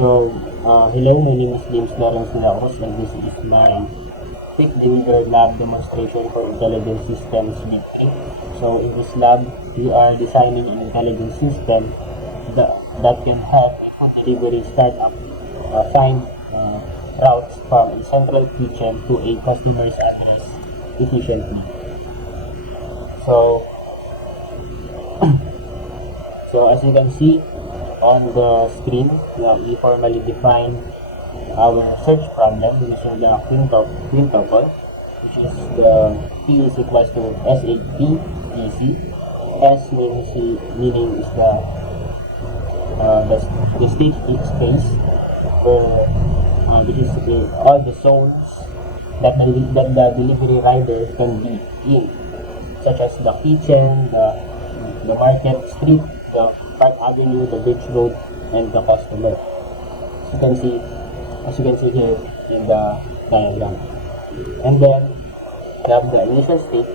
Hello, my name is James Lawrence Lacos, and this is my Quick Delivery Lab demonstration for Intelligent Systems B3. So, in this lab, we are designing an intelligent system that can help a food delivery startup find routes from a central kitchen to a customer's address efficiently. So, as you can see on the screen, we formally define our search problem using the quintuple, which is the P is equals to SAT DC. S meaning is the state space where which is all the zones that the delivery rider can be in, such as the kitchen, the market street, the Park Avenue, the Beach Road, and the customer. As you can see here in the diagram. And then we have the initial state,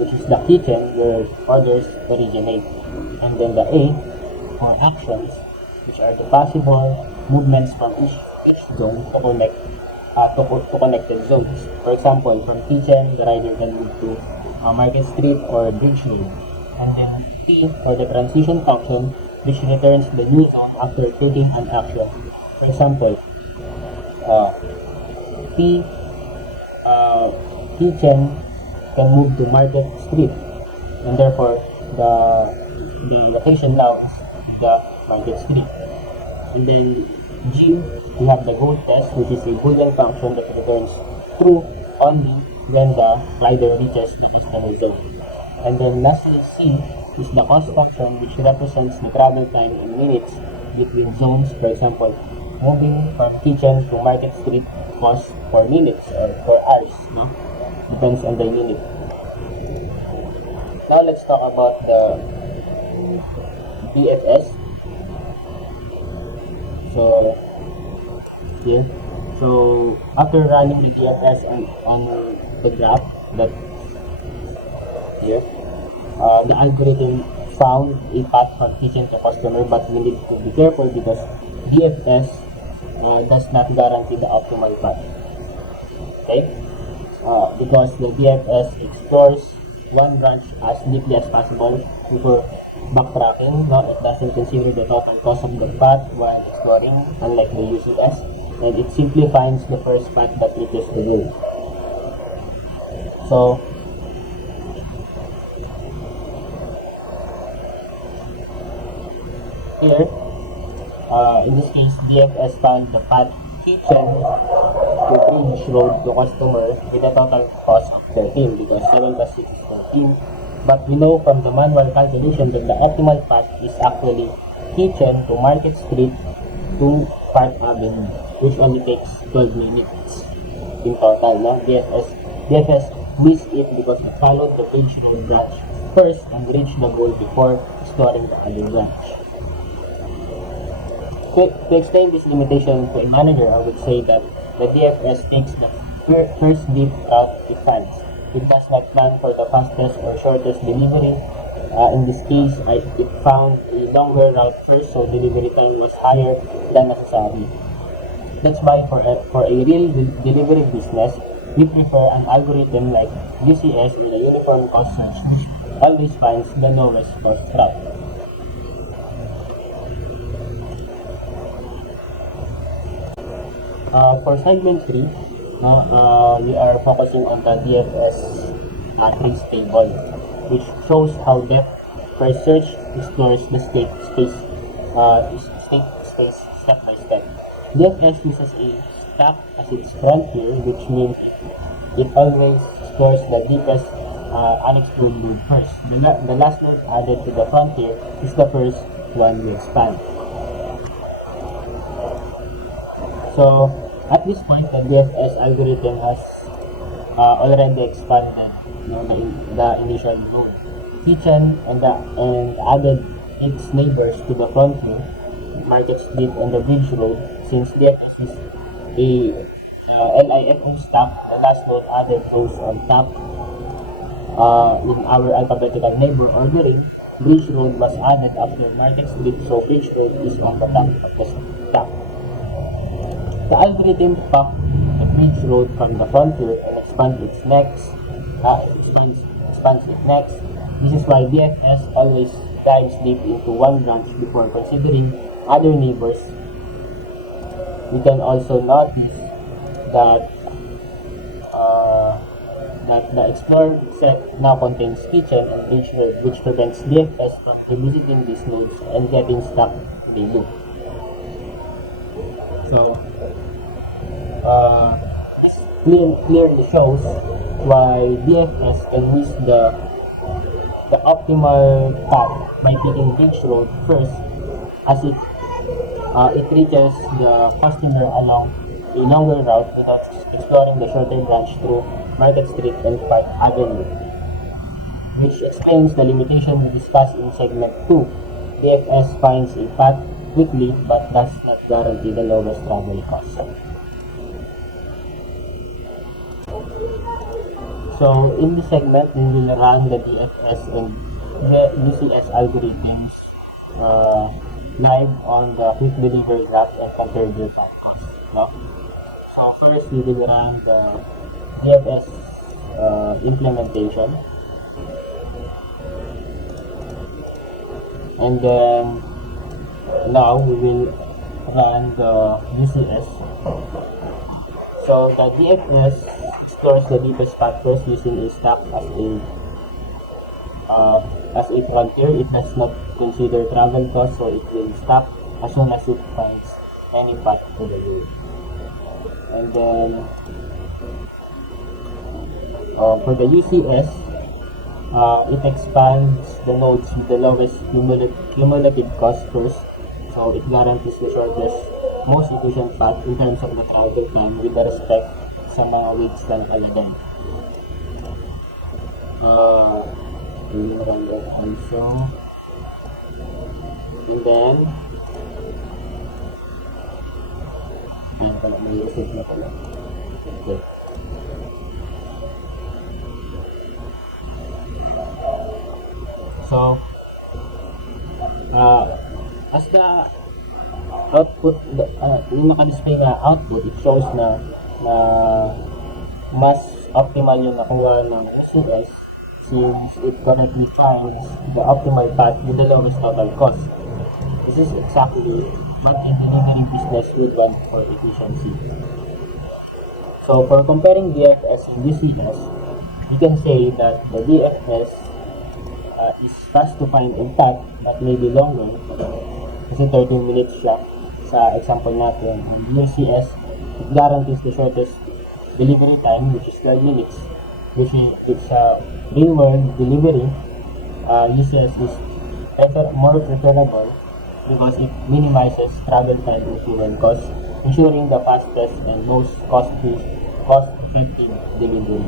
which is the kitchen where orders originate. And then the A for actions, which are the possible movements from each zone to connect to connected zones. For example, from kitchen, the rider can move to Market Street or Bridge Road. And then T for the transition function, which returns the new zone after taking an action. For example, kitchen can move to Market Street, and therefore the location now is the Market Street. And then G, we have the goal test, which is a Boolean function that returns true only when the rider reaches the customer zone. And then lastly, C is the cost function, which represents the travel time in minutes between zones. For example, moving from kitchen to Market Street costs for minutes or for hours, no? Depends on the unit. Now let's talk about the DFS. So here, so after running the DFS on the graph that here, the algorithm found a path from kitchen to customer, but we need to be careful because DFS does not guarantee the optimal path. Okay? Because the DFS explores one branch as deeply as possible before backtracking. No, it doesn't consider the total cost of the path while exploring, unlike the UCS, and it simply finds the first path that reaches the goal. So, here, in this case, DFS found the path kitchen to Bridge Road to customer with a total cost of 13 because 7 plus 6 is 13. But we know from the manual calculation that the optimal path is actually kitchen to Market Street to Park Avenue, which only takes 12 minutes in total. No? DFS missed it because it followed the Bridge Road branch first and reached the goal before exploring the other branch. To explain this limitation to a manager, I would say that the DFS takes the first deep route it finds. It does not plan for the fastest or shortest delivery. In this case, it found a longer route first, so delivery time was higher than necessary. That's why for a real delivery business, we prefer an algorithm like UCS with a uniform cost search, which always finds the lowest cost route. For segment 3, we are focusing on the DFS matrix table, which shows how depth first search explores the state space step by step. DFS uses a stack as its frontier, which means it always explores the deepest unexplored node first. The last node added to the frontier is the first one we expand. So, at this point, the DFS algorithm has already expanded the initial node. Kitchen and added its neighbors to the frontier, Market Street and the Bridge Road. Since DFS is a LIFO stack, the last node added those on top in our alphabetical neighbor ordering. Bridge Road was added after Market Street, so Bridge Road is on the top of the stack. The algorithm took the Bridge Road from the frontier and expands it next. This is why BFS always dives deep into one branch before considering other neighbors. We can also notice that the explored set now contains kitchen and bridge road, which prevents BFS from revisiting these nodes and getting stuck in the loop. So, this clearly shows why BFS can miss the optimal path by taking bridge road first, as it reaches the customer along a longer route without exploring the shorter branch through Market Street and Park Avenue, which explains the limitation we discussed in segment 2. DFS finds a path quickly but does not guarantee the lowest travel cost. So in this segment, we will run the DFS and the UCS algorithms live on the quick delivery graph and compare their patterns. No? So first, we will run the DFS implementation, and then now we will run the UCS. So the DFS explores the deepest path first using a stack as a frontier. It does not consider travel costs, so it will stop as soon as it finds any path to the road. And then for the UCS, it expands the nodes with the lowest cumulative cost first, so it guarantees the shortest, most efficient path in terms of the travel time with the respect sa mga weights ng alagay. We will run that also. And then ayan pala, may reset na pala. Okay. So as the output, yung naka-display na output, it shows na mas optimal yung nakuha ng UCS since it correctly finds the optimal path with the lowest total cost. This is exactly what a delivery business would want for efficiency. So for comparing DFS and UCS, you can say that the DFS is fast to find and path but maybe longer kasi 13 minutes siya sa example natin. UCS, it guarantees the shortest delivery time, which is 12 minutes, which is real world delivery. UCS is more preferable because it minimizes travel time and fuel costs, ensuring the fastest and most cost-effective delivery.